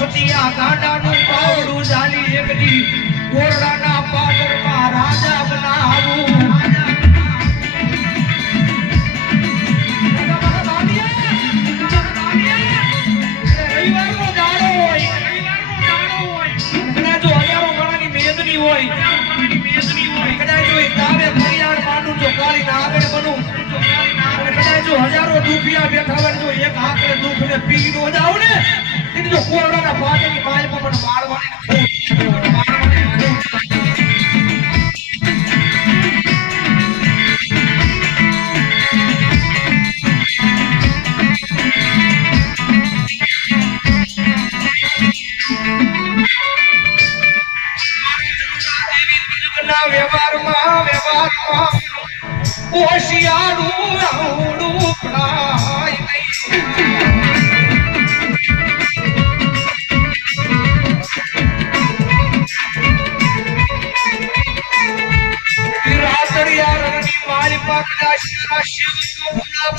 સતિયા ગાડાનું પાવડું ઝાલી એકડી કોરડાના પાદરમાં રાજા બનાવું રવિવારનો દાડો હોય કદાચ જો હજારો ગણાની મેદની હોય કદાચ જો તારે ફરિયાદ માંડું જો કાળી ના આગળ બનું કદાચ જો હજારો દુખિયા બેઠા હોય જો એક હાથે દુખ ને પી નો જાવ ને જો કોરડાના પાદરની માલમાં પણ માળવાની વ્યવહારમાં હોશિયારું આવડું પડાય નહીં રાતડિયારની માલિકા કદાચ શિવનો ભૂલા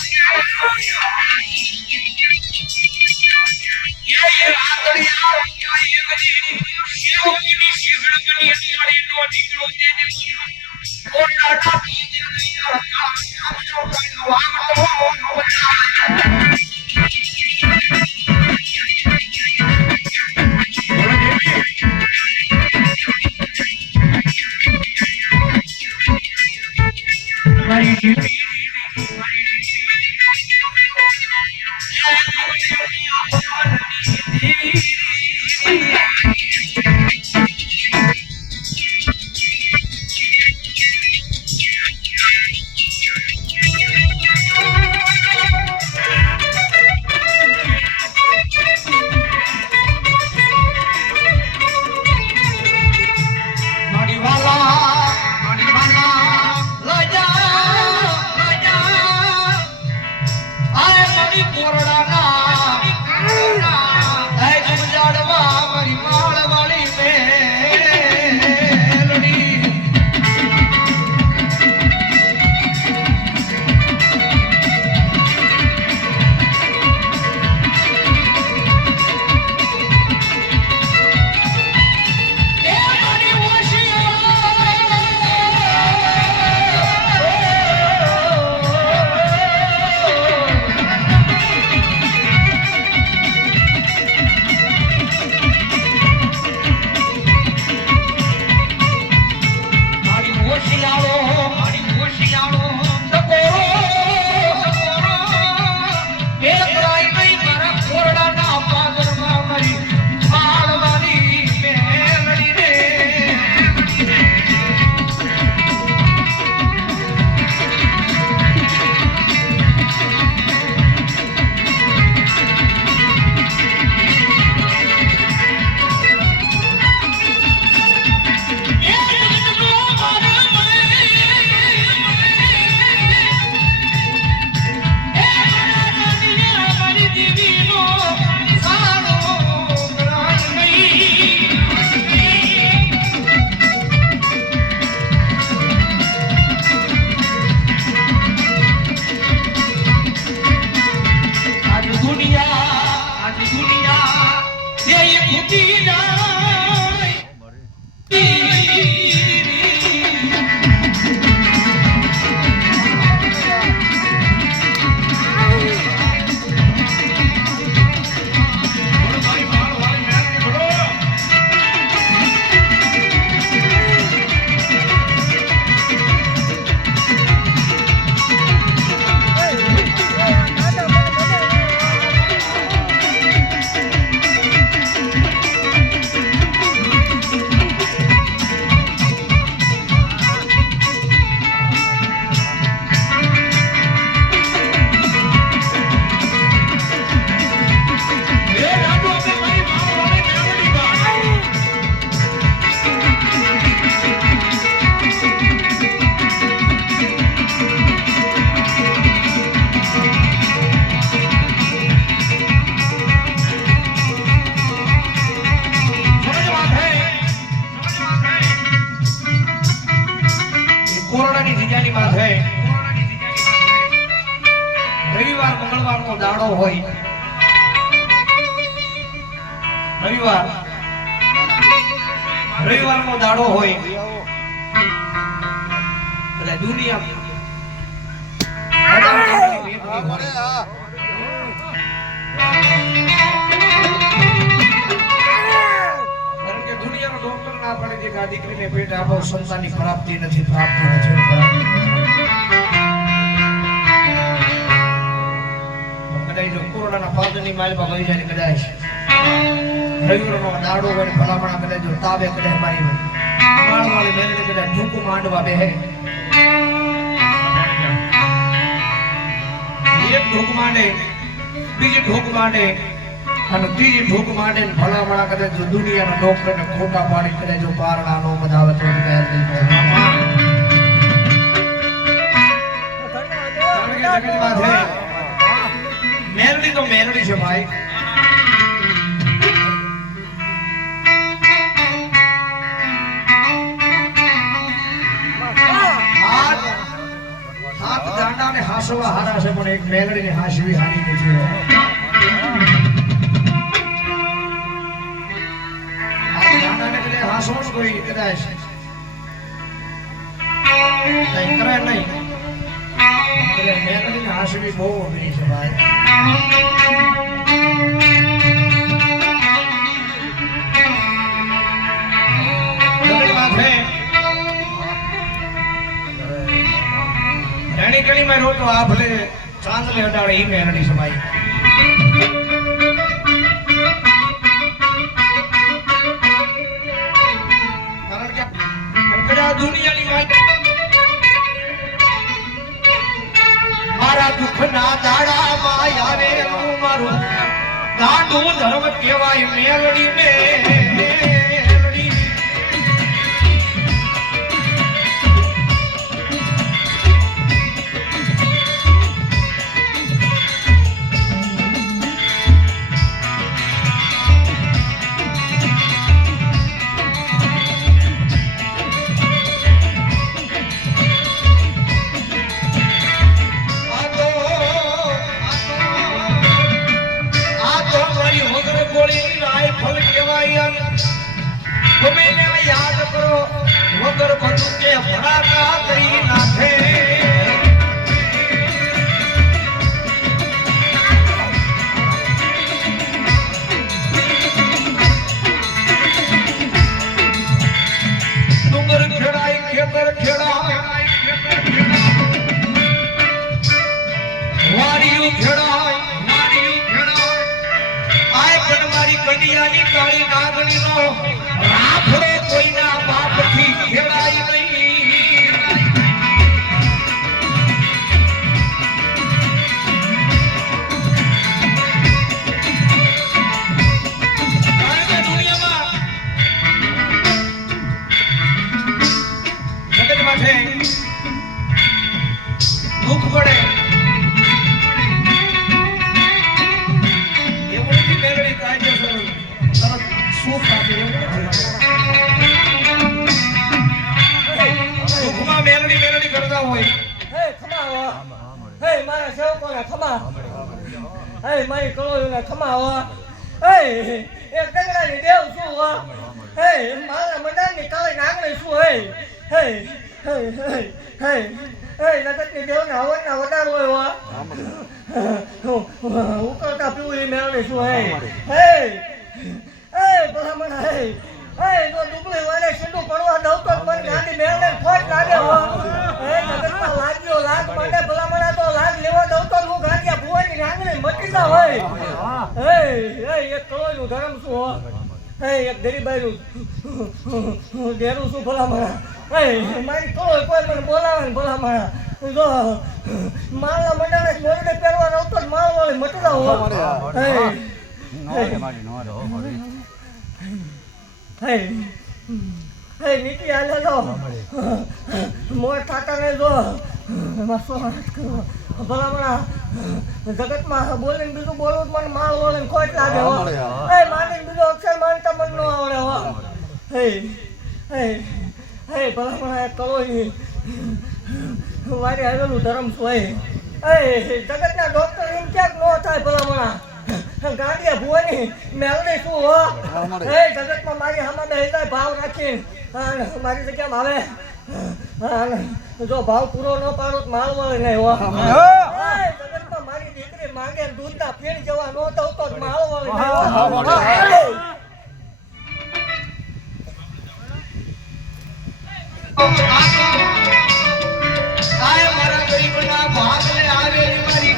રવિવારનો દાડો હોય એટલે દુનિયા ડોક્ટર ના પડે કે આ દીકરીને પેટ આપો સંતાનની પ્રાપ્તિ નથી કદાચ જો કોરોનાના પાદની માલમાં વહી જાય કદાચ રવિવારનો દાડો હોય ભલામણા કદાચ જો તાબે કદાચ મારી માળવાળી બેનને કદાચ ઢૂકું માંડવા બેહે એક ઢૂક માંડે બીજી ઢૂક માંડે અને ત્રીજી ઢૂક માંડે ભલામણા કદાચ જો દુનિયાના ડોક્ટરને ખોટા પાડી કદાચ જો પારણા નો બધાવે તો મેરડી તો મેરડી છે ભાઈ હાથ દાંડા ને હાસવા હારા છે પણ એક મેલડી ને હાસવી હારી નથી હાસવાનું કોઈ કદાચ કઈ કરે નહીં એટલે મેલડી ને હાસવી બહુ અઘરી છે ભાઈ રાણી કણી માં રોતો આ ભલે ચાંદલે અડાડે ઈ મેલડી છે ભાઈ દુનિયાની મારા દુઃખના દાડામાં આવે મારું ગાંડું ધર્મ કહેવાય મેલડી યાદ કરો વગર બંદૂકે ભડાકા કરી નાખે ડુંગર ખેડાય ખેતર ખેડાય વાડીયું ખેડાય આય પણ મારી કડિયાની કાળી નાગણીનો રાખડો કોઈના બાપથી ખેડાય નહીં દુનિયામાં જગતમાં છે દુઃખ પડે એવું નથી મેળવી કાયદેસર તરત સુખ આપે એવું દુઃખમાં મેલડી કરતા હોય હે ખમા હે મારા સેવકોને ખમા હે મારી કળોને ખમા હે એક ડગડાની દેવ શું હે મારા મંડાની કાળી નાગણી શું હે હે જગતની દેવને હવનના વધાર હોય ઉકળતા પીવું મેળવી શું હે ભલામણ હે જો ડુબળી વાળે સીધું પડવા દઉં તો પણ ગાંધી મેળને ફોટ લાગે હે જગતમાં લાગ્યો લાગ માટે ભલામણા તો લાગ લેવા દઉં તો હું ગાંધિયા ભુવાની નાંગણી મટી જા હોય હે એક કળોયનું ધર્મ શું હે એક ગરીબાઈનું ડેરું શું ભલામણા હે મારી કળોય કોઈ પણ બોલાવે ને ભલામણા જો માળના મંડાને મોરડે પહેરવા દઉં તો માળ વાળી મટી જા હે હે નીતિ આલે લો મોર ઠાકાને જો ભલામણા જગતમાં બોલીને બીજું બોલવું મને માળ બોલીને ખોટ લાગે હે માનીને બીજો અક્ષર માનતા મન નો આવડે હે હે હે ભલામણા કરો વારી આવેલું ધર્મ શું હે જગતના ડોક્ટર એમ ક્યાંક ન થાય ભલામણા ગાંડિયા ભુવાની મેલડી શું હો એ જગતમાં મારી હામાં બેહીને ભાવ રાખી મારી જગ્યામાં આવે જો ભાવ પૂરો ન પાડો તો માલ મળે નહીં હો જગતમાં મારી દીકરી માંગે દૂધના ફેર જવા ન દઉં તો માલ મળે નહીં આય મારા ગરીબના ભાગલે આવેલી મારી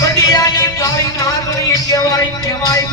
બડિયાની તારી નાગણી કહેવાય કહેવાય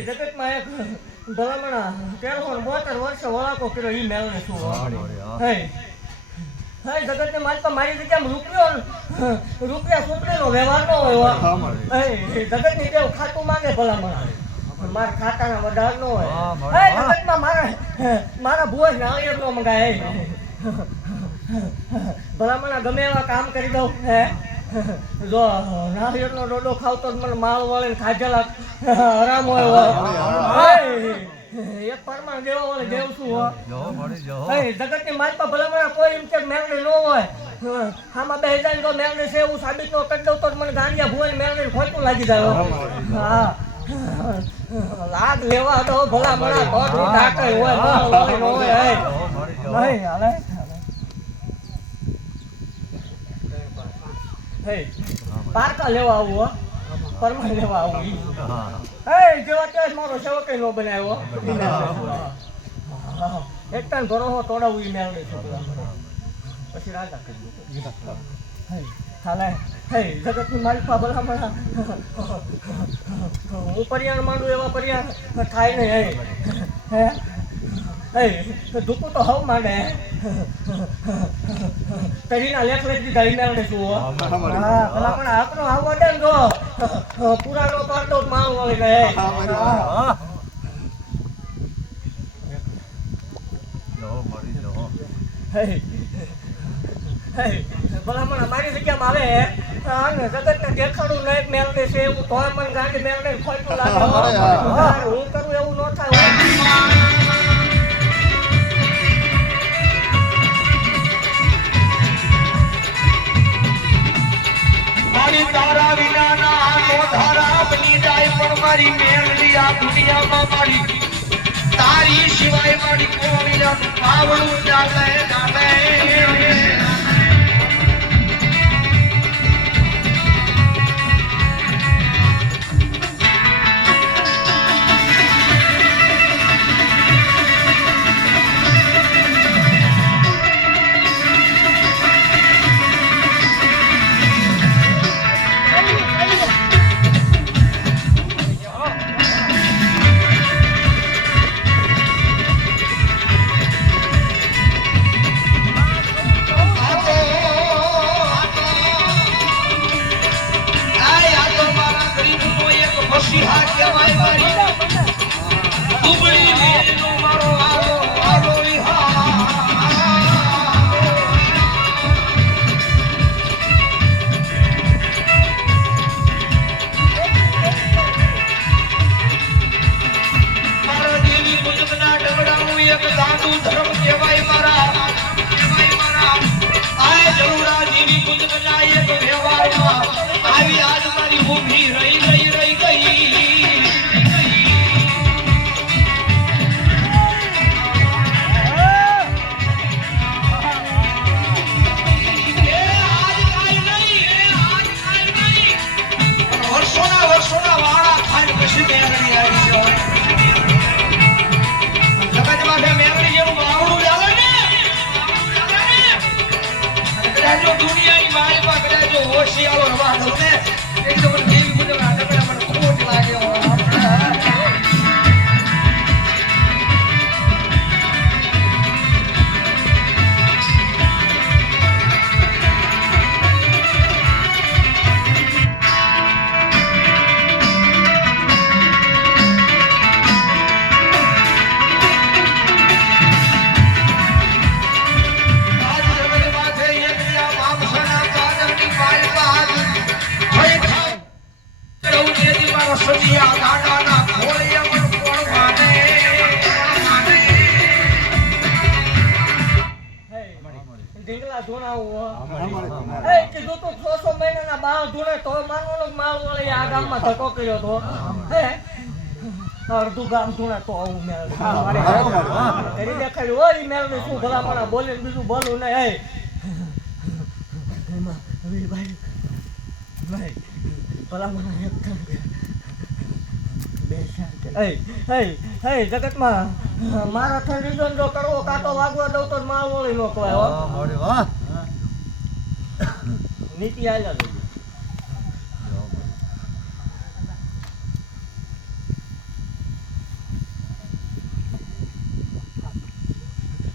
જગતમાં એક ભલામણા 13 વર્ષ વળાકો કર્યો ઈ મેલને શું હે જગતને મારી જગ્યામાં રૂપિયા સુપડીનો વ્યવહાર ન હોય જગતની ટેવ ખાતું માંગે ભલામણા મારા ખાતાના વધાર ન હોય જગતમાં મારા ભુવા નાળિયેર નો મંગાય ભલામણા ગમે એવા કામ કરી દઉં જો નાળિયેરનો ડોડો ખાવ તો મને માળ વળે ખાધેલા આરામ હોય એક પરમાણ દેવા વાળે દેવ શું હોય જગતની માલપા ભલામણા કોઈ એમ કે મેળવી ન હોય આમાં 2000 તો મેળવી છે એવું સાબિત ન કરી દઉં તો મને ગાંડિયા ભુવાની મેળવી ખોટું લાગી જાય હા લાગ લેવા તો ભલામણા તો ટાકે હોય ન હોય નહીં હાલે પારકા લેવા આવું પરમાણ લેવા આવું જેવા ત્યાં મારો સેવક નો બનાવ્યો એક ટાઈમ ભરોસો તોડાવું ઈ મેળવે પછી રાજા કરી હાલે જગતની માલિકા ભલામણા હું પરિયાણ માંડું એવા પરિયાણ થાય નહીં ધૂપું તો હવ માંડે તરીના લેખ લઈ દીધા ઈ મેળવે શું ભલામણા આપણો આવવા દે ને જો પુરાનો પાડો માલ વળી ગયે ભલામણા મારી જગ્યામાં આવે આને જગતને દેખાડું નહીં મેળવે છે એવું તોય મને ગાંડી મેળવે ખોટું લાગે હું કરું એવું ન થાય મારી તારા વિનાના નો ધારા બની જાય પણ મારી મેળવી આ દુનિયામાં મારી તારી સિવાય મારી કોઈ પાવડું ચાલે ચાલે દુનિયાની માલમાં કદાચ જો હોશિયારો રવા દઉં ને એકદમ દેવી ગુજરા મને ખોટ લાગે ઢીંગલા ધૂણાવું એ કીધું તું 600 મહિનાના બાળ ધૂણે તો માનવાનો માલ વળી આ ગામમાં ધક્કો કર્યો તો હે અડધું ગામ ધૂણે તો આવું મેળ કરી દેખાડ્યું હોય મેળને શું ભલામણા બોલે બીજું બોલું ને હે ભાઈ ભલામણા એક જગતમાં મારા ઠંડી જો કરવો કાંટો વાગવા દઉં તો માલ વળી નો કહેવાય નીતિ આલ્યા દઉં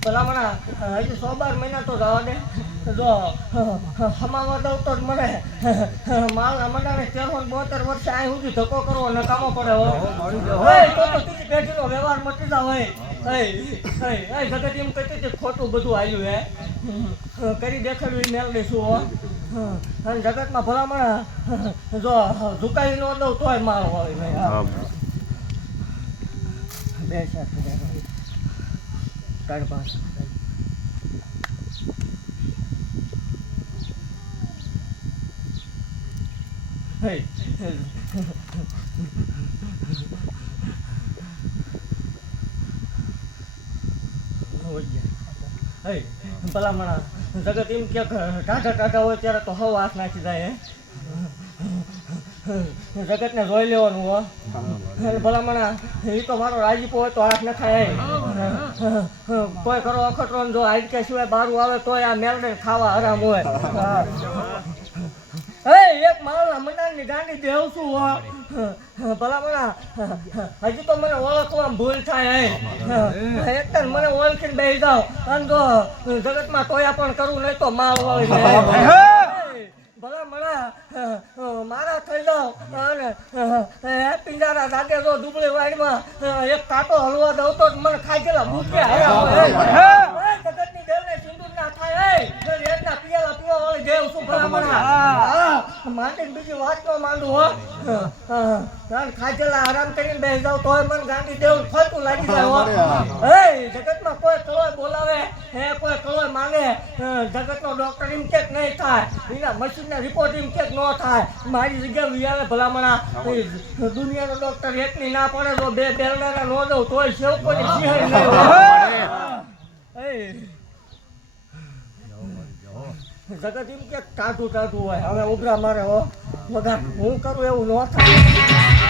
ભલામણા હજી 112 મહિના તો જવા દે જો હમાવા દઉં તો મને માલ મને 72 વર્ષે અહીં સુધી ધક્કો કરવો નકામો પડે હોય તો તીજી પેઢીનો વ્યવહાર મટી જાવ હોય જગત એમ કહેતી કે ખોટું બધું આવ્યું હે કરી દેખાડ્યું મેળ દઈશું અને જગતમાં ભલામણા જો ઝુકાવી ન દઉં તોય માર હોય બે સાથે કાઢ ભલામણા જગત એમ કે ટાઢા હોય ત્યારે તો હવા હાથ નાખી જાય જગતને જોઈ લેવાનું હો ભલામણા એ તો મારો રાજીપો હોય તો હાથ નખાય કોઈ કરો અખતરો જો હાડકે સિવાય બારું આવે તોય આ મેલડે ખાવા હરામ હોય એક માળના મનાની ગાંડી દેવ છું ભલામણા હજી તો મને ઓળખવામાં ભૂલ થાય એક તો મને ઓળખીને બેસી જાવ અને જો જગતમાં ટોયા પણ કરવું નહીં તો માળ વાળી ભલામણા મારા થઈ જાવ અને પિંજારા દાદે જો દુબળી વાડીમાં એક કાંટો હલવા દઉં તો મને ખાઈ ગયેલા ભૂખ્યા જગતની દેવને સિંદૂર ના થાય રેતના પિયાલા પીવા વાળી દેવ છું ભલામણા માંડીને બીજી વાત ન માંડું હો ખાધેલા આરામ કરીને બેસી જાવ તોય મને ગાંડી દેવું ફરતું લાગી જાય હો હે જગતમાં કોઈ કલોય બોલાવે હે કોઈ કલોય માંગે જગતનો ડોક્ટર એમ કે નહીં થાય એના મશીનના રિપોર્ટ એમ કે ન થાય મારી જગ્યાએ વિયાવે ભલામણા દુનિયાનો ડોક્ટર એકની ના પડે તો બે બેલડાના નો દઉં તોય સેવ કોઈ સિંહ નહીં જગત એમ કે ટાઢું ટાઢું હોય હવે ઉભરા મારે હો વગર હું કરું એવું ન થાય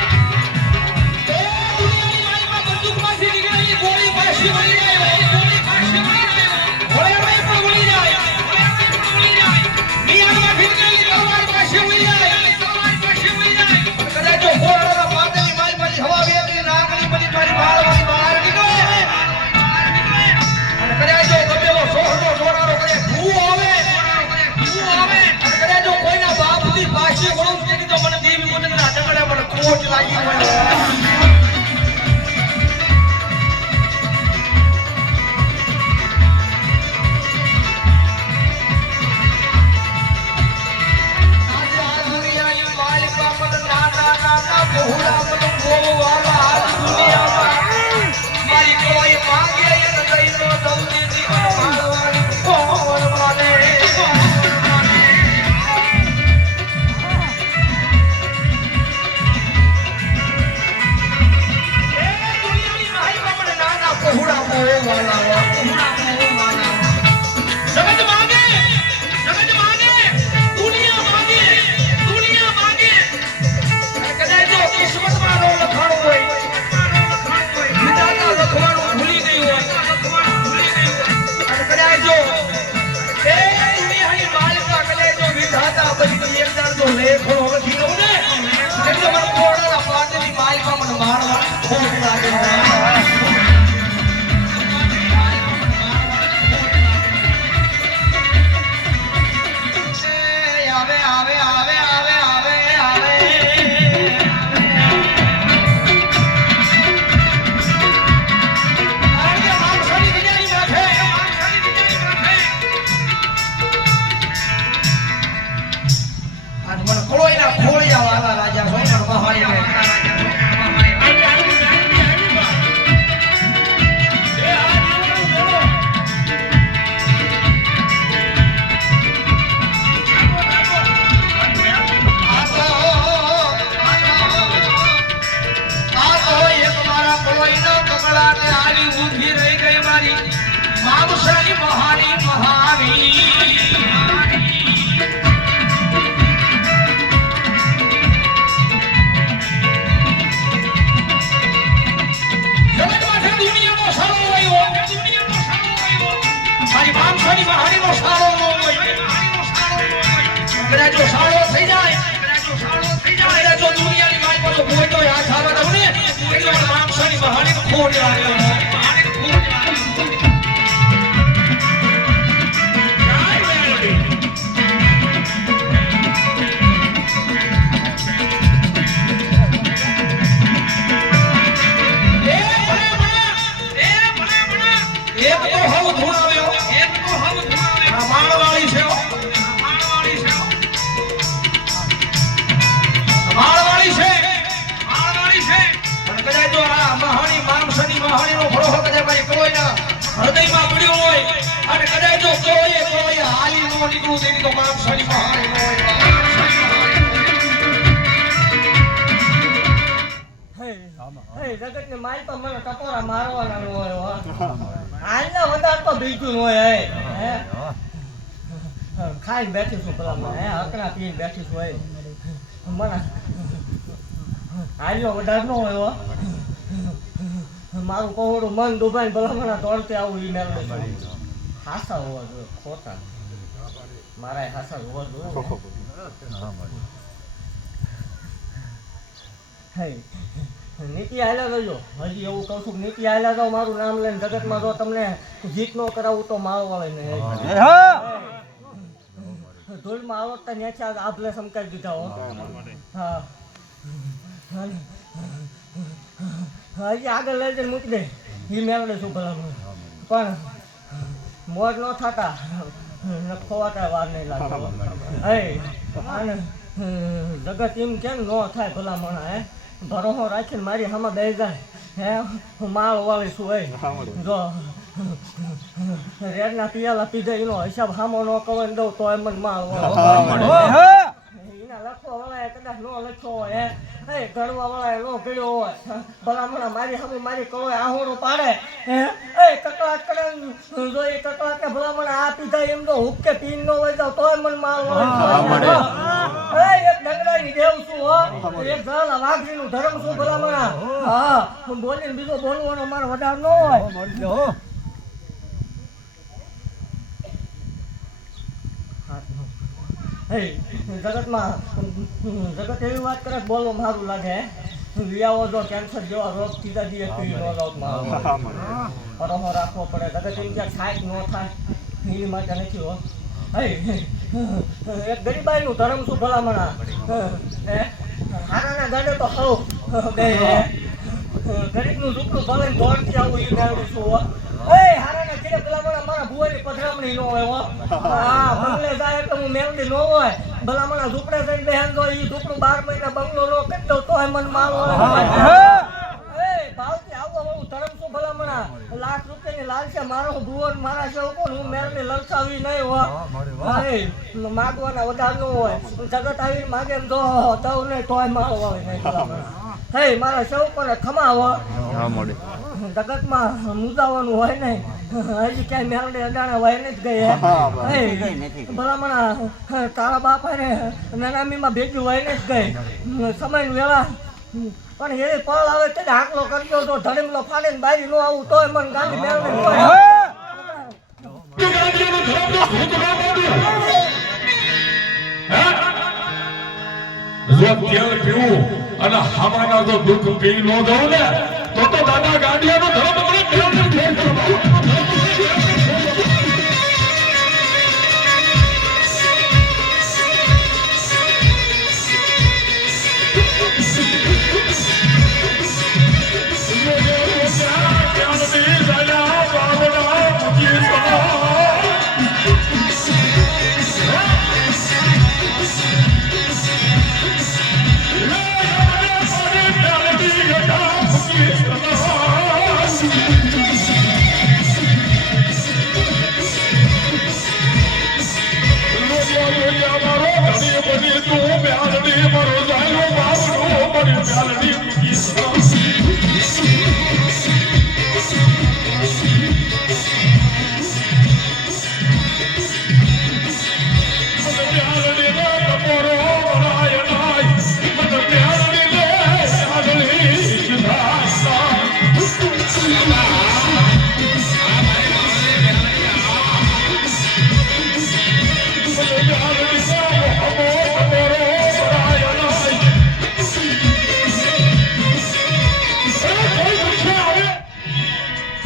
હૃદયમાં પડ્યો હોય અને કદાચ જો કોઈ હાલી નો નીકળું તેની તો મામસાની મહાની હોય જગતને માલ તો મને ટકોરા મારવાના ન હોય હાલના વધારે તો બીજું હોય હે ખાઈને બેઠી છું પેલા હે હકડા પીને બેઠી છું હોય મને હાલ્યો વધારે ન હોય મારું કોહડું મન દુભાઈ ભલામણા દોડતે આવું એ મેળવે હાસા હોવા જોઈએ ખોટા મારા હાસા હોવા જોઈએ નીતિ હાલ્યા રહેજો હજી એવું કહું છું નીતિ હાલ્યા જાઓ મારું નામ લઈને જગતમાં જો તમને જીત ન કરાવું તો મારો વાળે ધૂળમાં આવડતા નેચા આભલે સમકાઈ દીધા હો હા હજી આગળ લઈ જઈને મૂકી દે એ મેળવે છું ભલામણ પણ મોજ ન થતા ખોવાતા વાર નહીં લાગતો હે અને જગત એમ કેમ ન થાય ભલામણા હે ભરોસો રાખીને મારી સામે બેસી જાય હે હું માળ વાળી છું હે જો રેડના પિયાલા પીધા એનો હિસાબ સામો ન કવર દઉં તો એમ જ માળ એના લખવા વાળાએ કદાચ ન લખ્યો હોય હે ગણવા વાળાએ ન ગયો હોય ભલામણા મારી સામે મારી કળોય આહોડો પાડે હે કકડાટ કરે જો એ કકડાટને ભલામણા આ પીધા એમ તો હુક્કે પીન ન હોય જાવ તોય મન માળ એક ડંગરાની દેવ છું હો એક ઝાલા વાઘરીનું ધર્મ છું ભલામણા હા બોલીને બીજો બોલવાનો મારો વધાર ન હોય જગતમાં જગત એવી વાત કરે બોલવો મારું લાગે વિયાવો જો કેન્સર જેવા રોગ સીધા દીએ પી નો રોગમાં રાખવો પડે જગત એમ ક્યાં છાક ન થાય એની માટે નથી હો એક ગરીબાઈનું ધર્મ શું ભલામણા હારાના ગાડે તો હવ બે ગરીબનું ઝૂકડું ભલે દોડતી આવું એ મેળવું છું હારાના ઘીરે ભલામણા મારા ભુવાની પધરામણી ન હોય હા બંગલે જાય એટલે હું મેળવી ન હોય ભલામણા ઝૂપડે જઈને બેન જો એ ઝૂપડું 12 મહિના બંગલો નો કરી દઉં તોય મન મારો ભાવથી આવવા વાળું ધર્મ શું ભલામણા લાખ રૂપિયાની લાલ છે મારો ભુવન મારા છે કોણ હું મેળવી લલચાવી નહીં હોય માગવાના વધાર ન હોય જગત આવીને માગે તો દઉં નહીં તોય મારો આવે નહીં ભલામણા મારા સૌ પર ખમાવો જગતમાં મુદાવાનું હોય નહીં હજી ક્યાંય મેળડે અડાણા હોય ને જ ગઈ ભલામણા તારા બાપા ને નાનામીમાં ભેગી હોય ને જ ગઈ સમય વેળા પણ એ પળ આવે તે હાકલો કરજો તો ધડીમલો ફાડીને બારી નો આવું તોય મને ગાંધી મેળડે જો તેલ પીવું અને હમાના જો દુઃખ પી ન દઉં ને તો દાદા ગાંડિયાનો ધર્મ મને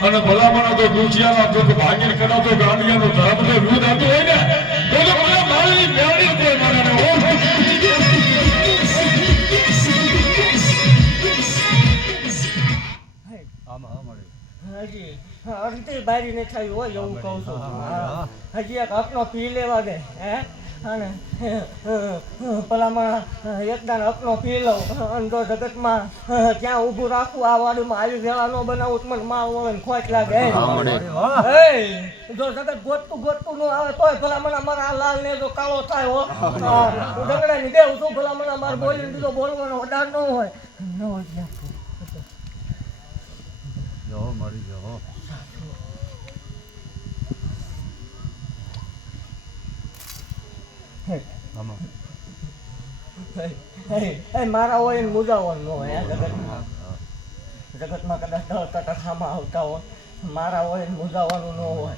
અને ભલામણા તો દુખિયાના દુઃખ ભાગીને કરો તો ગાંડિયાનો ધર્મ તો વિરુદ્ધ આવતો હોય ને તો મને મારી મેળવી કોઈ મને હજી અડધી બારી ને થયું હોય એવું કહું છું હજી એક હકનો પી લેવા દે હે અને ભલામણ એકદાન હકનો પી લઉં અને જો જગતમાં ક્યાં ઊભું રાખવું આ વાડીમાં આવી વેળા ન બનાવું મને માલ વળે ખોટ લાગે જો જગત ગોતતું ન આવે તોય ભલામણ મારા લાલ ને જો કાળો થાય હો દગડાની દેવ છું ભલામણ મારે બોલીને બીજો બોલવાનો વધાર ન હોય મરી જાઓ મારા હોય ને મુજાવાનું ન હોય જગતમાં કદાચ 10 ટકામાં આવતા હોય મારા હોય ને મુજાવાનું ન હોય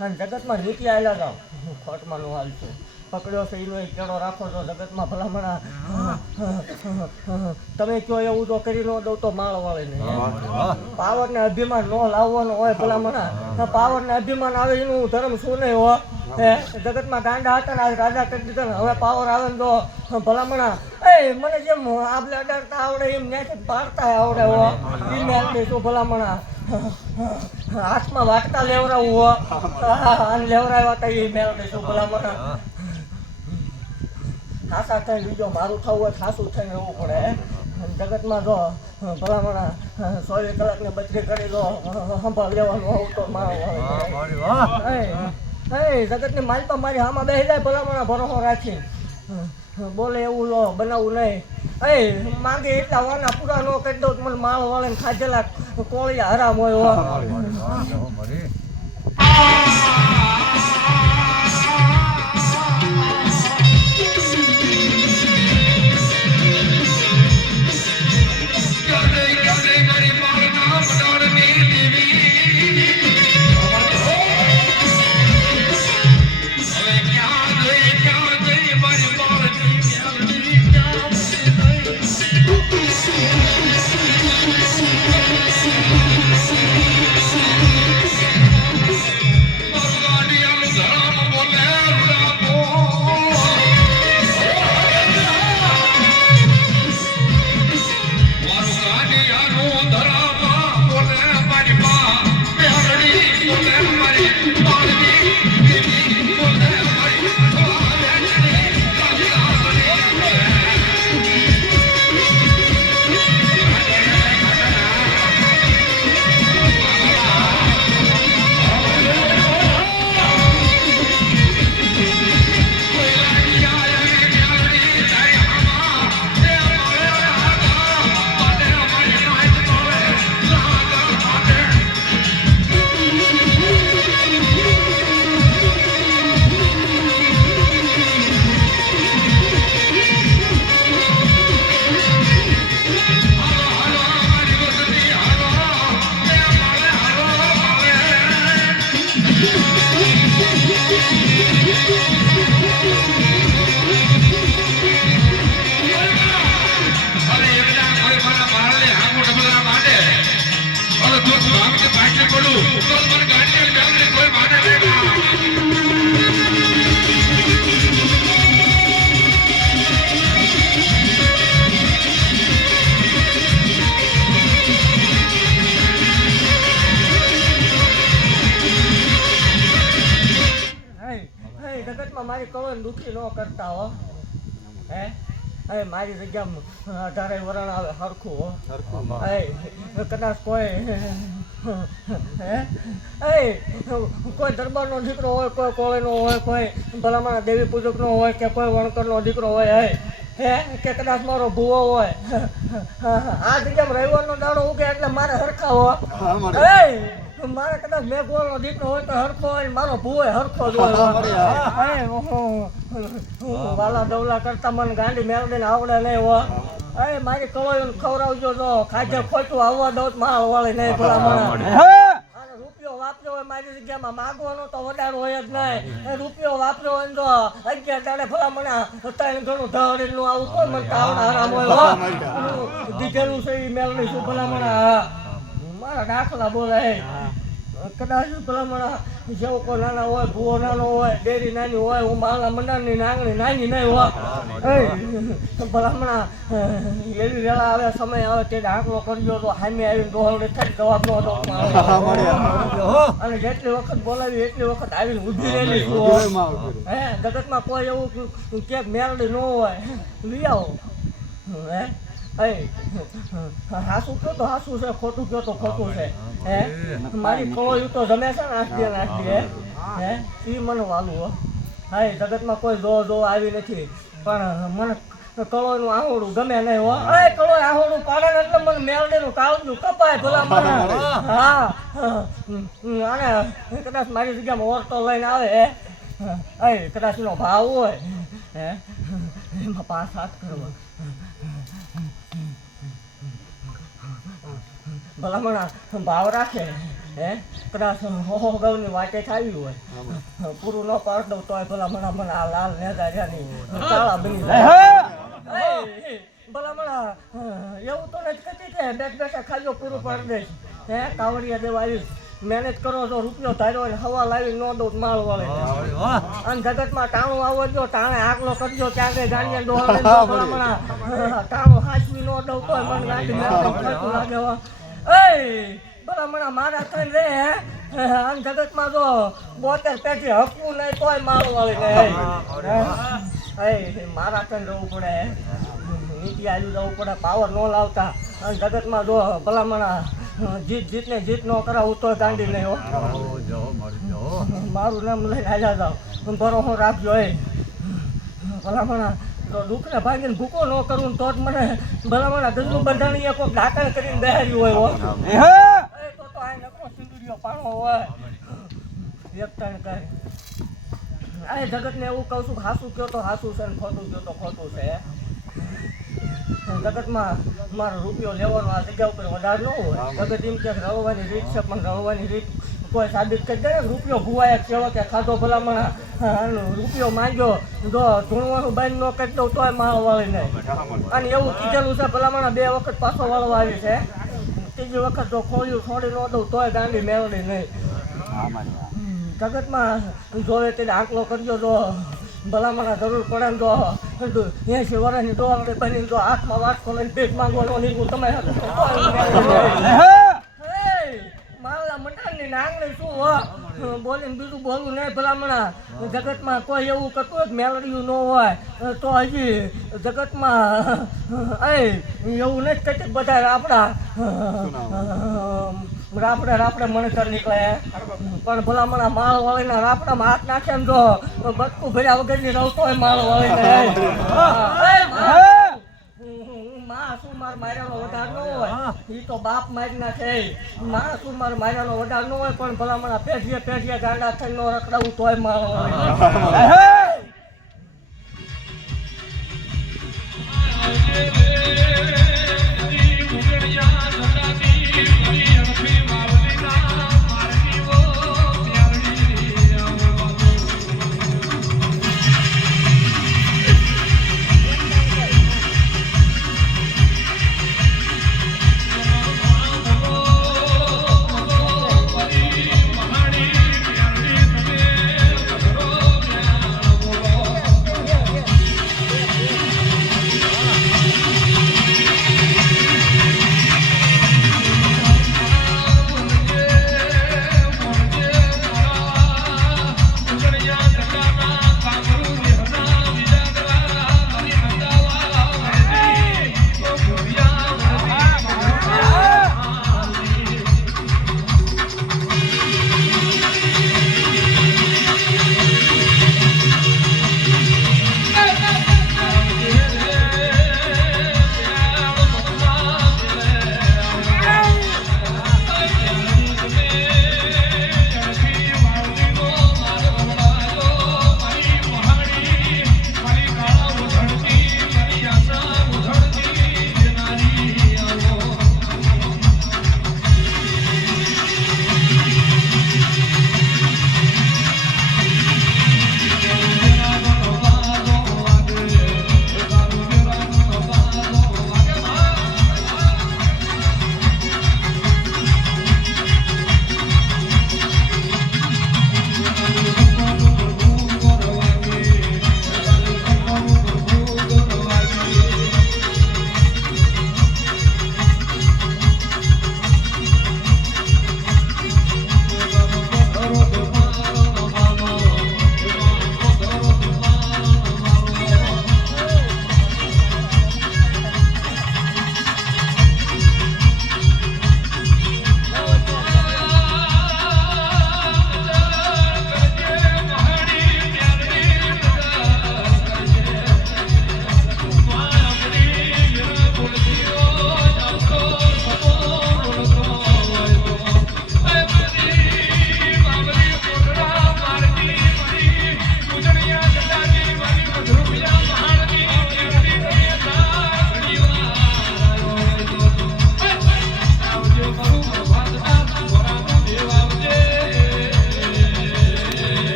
અને જગતમાં નીકળી આવેલા જાઓ ખોટમાં ન હાલતું પકડ્યો છે એનો કેળો રાખો છો જગતમાં ભલામણા તમે કહો એવું તો કરી ન દઉં તો માળ વાળે નહીં પાવર ને અભિમાન ન લાવવાનો હોય ભલામણા પાવર ને અભિમાન આવે એનું ધર્મ શું નહીં હોય જગતમાં ગાંડા હતા ને રાજા કરી દીધા ને હવે પાવર આવે ને તો ભલામણા મને જેમ આપણે અડાડતા આવડે એમ ન્યાથી પાડતા આવડે હો એ મેં શું ભલામણા હાથમાં વાટકા લેવરાવું હો અને લેવરાવ્યા હતા એ મેં શું ભલામણા હાસા થઈને બીજો મારું થવું હોય ખાસું થઈને રહેવું પડે જગતમાં જો ભલામણા 24 કલાકને બદલી કરી દો સંભાળ લેવાનું આવું તો જગતની માલપા મારી હામાં બેસી જાય ભલામણા ભરોસો રાખી બોલે એવું લો બનાવવું નહીં માંગે એટલા વાના પૂરા નો કરી દઉં મને માળ વાળે ખાધેલા કોળિયા હરામ હોય જગતમાં મારી કવન દુઃખી ન કરતા હો મારી જગ્યામાં 18 વરણ આવે હરખું હો કદાચ કોઈ કોઈ દરબારનો દીકરો હોય કોઈ કોળીનો હોય કોઈ ભલામણા દેવી પૂજકનો હોય કે કોઈ વણકરનો દીકરો હોય કે કદાચ મારો ભૂવો હોય આ જગ્યામાં રવિવારનો દાડો ઉગે એટલે મારે હરખા હો મારે કદાચ મેઘોળનો દીકરો હોય તો હરખો હોય મારો ભૂવો હરખો જ હોય વાલા દવલા કરતા મને ગાંડી મેળવીને આવડે નહીં હો મારી કળોયું ખવડાવજો તો ખાધે ખોટું આવવા દઉં માળ વાળી નહીં ભલા રૂપિયો વાપર્યો હોય મારી જગ્યામાં માગવાનો તો વધારે હોય જ નહીં રૂપિયો વાપર્યો હોય તો 11 દાડે ભલા મને 3 ઘણું ધવડીનું આવું કોઈ મને આવડા હરામ હોય દીધેલું છે એ મેળવી શું ભલા મને મારા દાખલા બોલે કદાચ ભલામણા જેવો કોઈ નાના હોય ભૂવો નાનો હોય ડેરી નાની હોય હું મારા મંડાણની નાંગણી નાની નહીં હોય ભલામણા એવી વેળા આવે સમય આવે તે દાખલો કરજો તો સામે આવીને ડોહળે થાય જવાબ નો અને જેટલી વખત બોલાવી એટલી વખત આવીને ઊભી રહેલી જગતમાં કોઈ એવું ક્યાંક મેળડી ન હોય લઈ આવો હાસું કયો તો હાસું છે ખોટું કયો તો ખોટું છે મારી કળોયું તો જમે છે નાખી એ મને વાલું હો જગતમાં કોઈ જો આવી નથી પણ મને કળોનું આહોડું ગમે નહીં હો કળો આહોડું પાડે એટલે મને મેલડીનું કાળજું કપાય ભલા મને અને કદાચ મારી જગ્યામાં ઓરતો લઈને આવે કદાચ એનો ભાવ હોય એમાં 5-7 કરવા ભલામણા ભાવ રાખે કદાચ હો ગૌની વાટે થાવી હોય પૂરું ન પાડ દઉં તોય ભલામણા મને આ લાલ નેજાની કાળા બની જાય ભલામણા એવું તો નથી કરતી કે બેઠા ખાજો પૂરું પાડી દઈશ કાવડિયા દેવા આવીશ મહેનત કરો છો રૂપિયો ધાર્યો ને હવા લાવી ન દઉં માળ વળે અને જગતમાં ટાણું આવો જો ટાણે આગલો કરજો ત્યાં કઈ ગાંડિયા ડોહળે ભલામણા ટાણું હાચવી ન દઉં તોય મને ગાંડી લાગે ભલામણા મારા થઈ રે અને જગતમાં જો 72 પેટી હકવું નહીં તોય માળ વાળી નહીં મારા કઈ જવું પડે નીતિ આજુ જવું પડે પાવર ન લાવતા અને જગતમાં જો ભલામણા જીતને જીત ન કરાવું તો ગાંડી નહીં હો મારું નામ લઈને હાજા જાવ ભરોસો રાખજો ભલામણા તો દુઃખને ભાગીને ભૂકો ન કરું તો જ મને ભલામણા ગજુ બંધાણીએ કોઈ દાખલ કરીને બેહાર્યું હોય તો આ નકરો સિંદુરિયો પાણો હોય વ્યક્તન કરે આ જગતને એવું કહું છું હાસું કયો તો હાસું છે ને ખોટું કયો તો ખોટું છે જગતમાં મારો રૂપિયો લેવાનો આ જગ્યા ઉપર વધારે ન હોય જગત એમ કે રવવાની રીત છે પણ રવવાની રીત કોઈ સાબિત કરી દે રૂપિયો ભૂવાય કેવો કે ખાધો ભલામણા રૂપિયો માંગ્યો જો ધૂણવાનું બંધ ન કરી દઉં તોય માળ વાળી નહીં અને એવું કીધેલું છે ભલામણા 2 વખત પાછો વાળવા આવી છે ત્રીજી વખત જો ખોલ્યું છોડી ન દઉં તોય ગાંડી મેળવી નહીં જગતમાં જોવે તેને આંકલો કરજો જો ભલામણા જરૂર પડે ને તો 80 વર્ષની ડોલરી બની જો હાથમાં વાટકો લઈને પેટ માંગવાનો નીકળું તમે મારા મંડાણની નાંગણી શું હો બોલીને બીજું બોલવું નહીં ભલામણા જગતમાં કોઈ એવું કરતું હોય મેલડીયું ન હોય તો હજી જગતમાં એવું નથી કરતી બધા રાપડે મણતર નીકળે પણ ભલામણા માળ વાળીને રાપડામાં હાથ નાખે ને જો બટકું ભર્યા વગરની રહું તોય માળ વાળીને માં શું માર માર્યાનો વધાર ન હોય એ તો બાપ મારી નાખે માં શું માર માર્યાનો વધાર ન હોય પણ ભલામણા પેઢીએ ગાંડા થઈને નો રખડાવું તોય માળ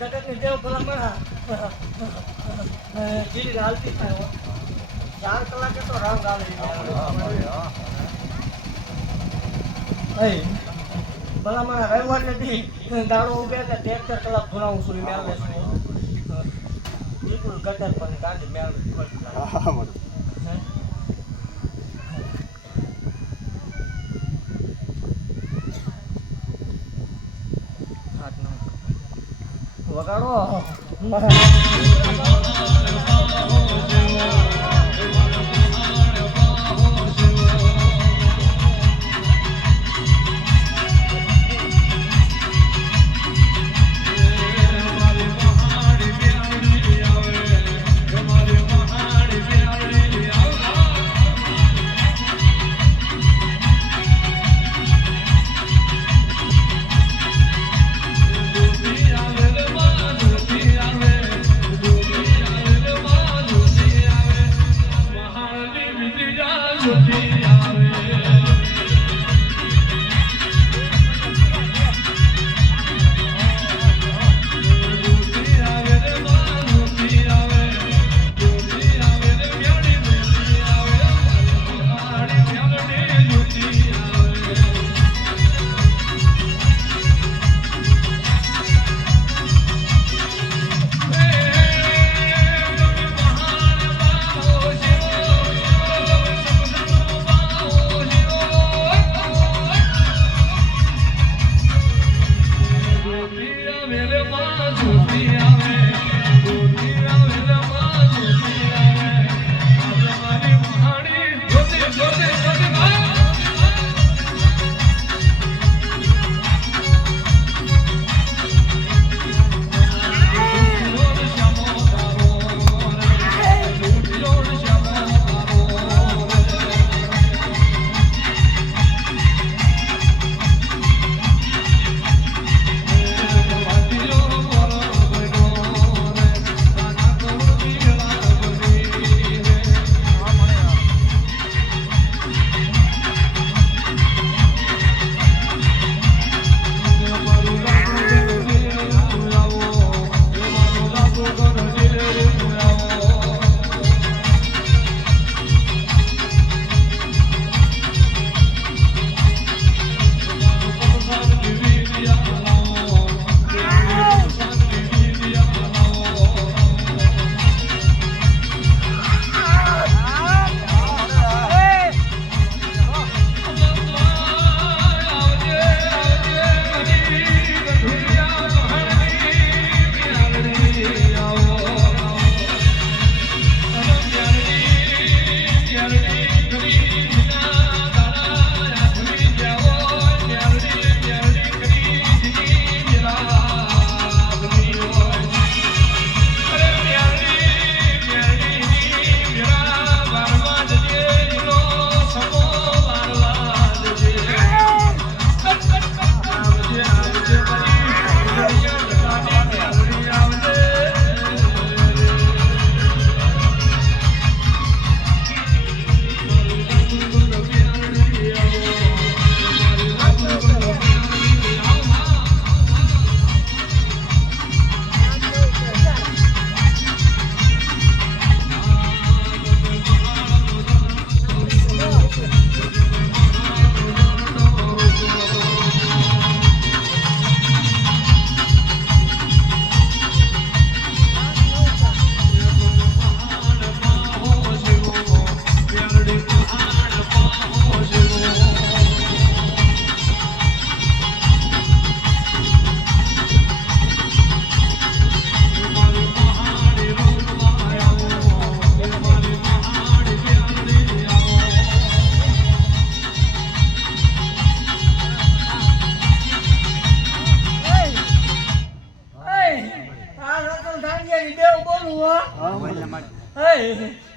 જગતની દેવ ભલામણા ગીરી હાલતી થાય 4 કલાકે તો રામ ગાળી ભલામણા રવિવાર નથી દાડો ઉભે કે 13 કલાક ભણાવું છું મેળવે છું બિલકુલ ગટર પણ ગાડી મેળવે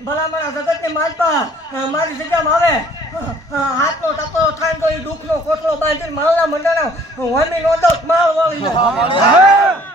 ભલા મારા જગત ને માલપા મારી જગ્યામાં આવે હાથનો ટકો થાય તો એ દુઃખનો કોટલો બાંધીને માલના મંડાણા હોમી નો દો માલ વાળી